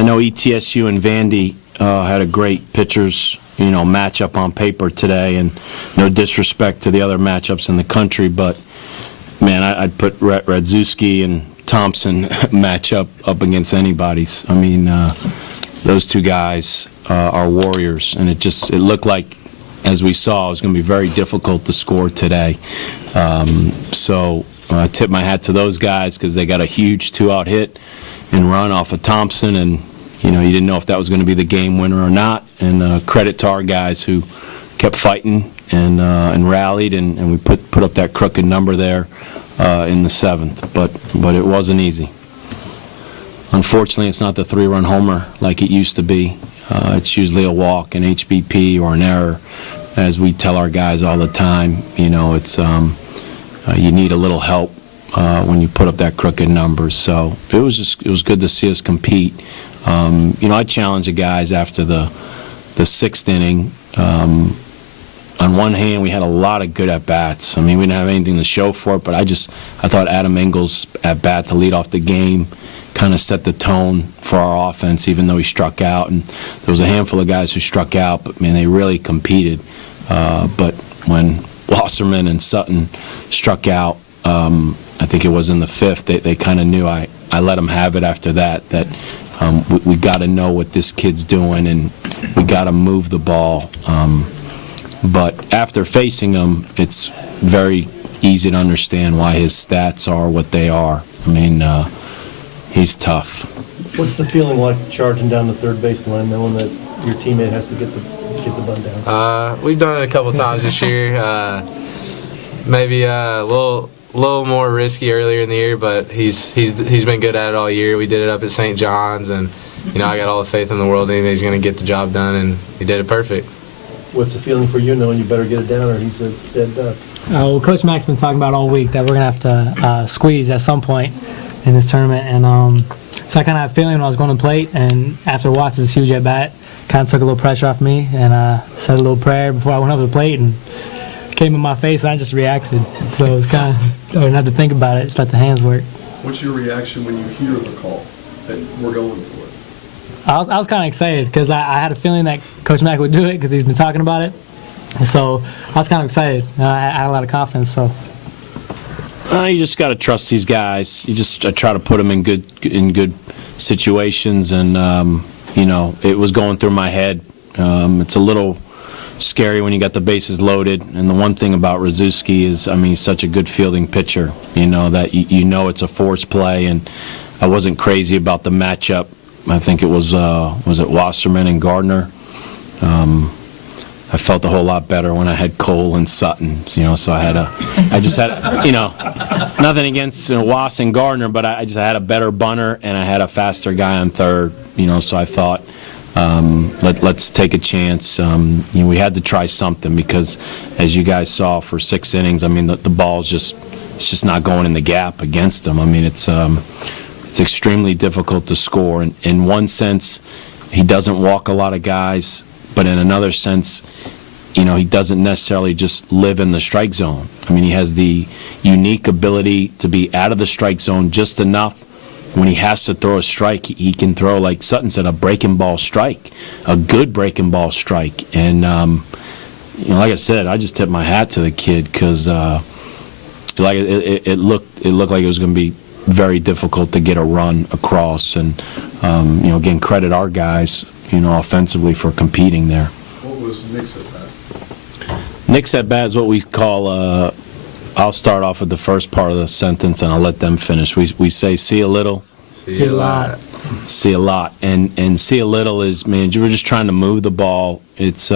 I know ETSU and Vandy had a great pitchers, matchup on paper today, and no disrespect to the other matchups in the country, but man, I'd put Radzewski and Thompson match up against anybody's. I mean, those two guys are warriors, and it looked like, as we saw, it was going to be very difficult to score today. So I tip my hat to those guys because they got a huge two-out hit and run off of Thompson, and you didn't know if that was going to be the game winner or not. And credit to our guys who kept fighting and rallied, and we put up that crooked number there in the 7th. But it wasn't easy. Unfortunately, it's not the 3-run homer like it used to be. It's usually a walk, an HBP, or an error, as we tell our guys all the time. It's you need a little help when you put up that crooked number. So it was good to see us compete. I challenged the guys after the 6th inning. On one hand, we had a lot of good at-bats. I mean, we didn't have anything to show for it, but I thought Adam Engel's at-bat to lead off the game kind of set the tone for our offense, even though he struck out. And there was a handful of guys who struck out, but, man, they really competed. But when Wasserman and Sutton struck out, I think it was in the 5th, they kind of knew I let them have it after that we got to know what this kid's doing, and we got to move the ball. But after facing him, it's very easy to understand why his stats are what they are. I mean, he's tough. What's the feeling like charging down the third base line, knowing that your teammate has to get the bunt down? We've done it a couple times this year. Maybe a little more risky earlier in the year, but he's been good at it all year. We did it up at St. John's, and I got all the faith in the world in him. He's going to get the job done, and he did it perfect. What's the feeling for you knowing you better get it down, or he's a dead duck? Well, Coach Mack's been talking about all week that we're going to have to squeeze at some point in this tournament, and so I kind of had a feeling when I was going to plate, and after Watts' huge at bat, kind of took a little pressure off me, and said a little prayer before I went up to the plate, and came in my face, and I just reacted. So it was kind of, I didn't have to think about it, just let the hands work. What's your reaction when you hear the call that we're going for it? I was kind of excited because I had a feeling that Coach Mack would do it because he's been talking about it. So I was kind of excited. I had a lot of confidence. So you just got to trust these guys. You just try to put them in good situations, and it was going through my head. It's a little scary when you got the bases loaded, and the one thing about Radzewski is, he's such a good fielding pitcher. That it's a force play, and I wasn't crazy about the matchup. I think it was it Wasserman and Gardner. I felt a whole lot better when I had Cole and Sutton, so I just had nothing against Was and Gardner, but I had a better bunter and I had a faster guy on third, so I thought, let's take a chance. We had to try something because, as you guys saw, for 6 innings, the ball's it's just not going in the gap against them. It's extremely difficult to score. In one sense, he doesn't walk a lot of guys, but in another sense, he doesn't necessarily just live in the strike zone. He has the unique ability to be out of the strike zone just enough. When he has to throw a strike, he can throw, like Sutton said, a breaking ball strike, a good breaking ball strike. And, like I said, I just tipped my hat to the kid because it looked like it was going to be very difficult to get a run across. And, again, credit our guys, offensively for competing there. What was Nick's at bat? Nick's at bat is what we call, I'll start off with the first part of the sentence and I'll let them finish. We say, see a little. See a lot. See a lot. And see a little is, man, we're just trying to move the ball. It's,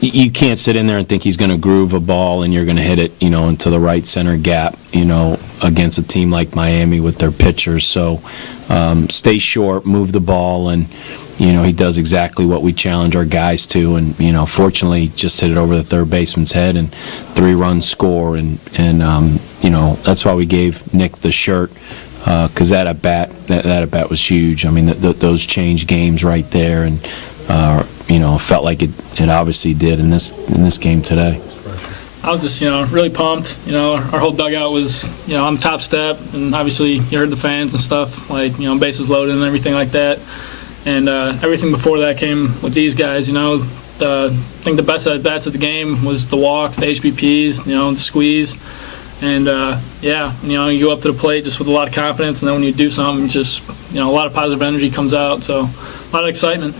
you can't sit in there and think he's going to groove a ball and you're going to hit it, into the right center gap, against a team like Miami with their pitchers. So stay short, move the ball, and, he does exactly what we challenge our guys to. And, fortunately, just hit it over the third baseman's head and 3-run score. And that's why we gave Nick the shirt, because that at bat was huge. Those changed games right there, and felt like it obviously did in this game today. I was just, really pumped. Our whole dugout was, on the top step, and obviously you heard the fans and stuff, like, bases loaded and everything like that. And everything before that came with these guys. I think the best at bats of the game was the walks, the HBPs, the squeeze. And you go up to the plate just with a lot of confidence, and then when you do something, it's just, a lot of positive energy comes out. So a lot of excitement.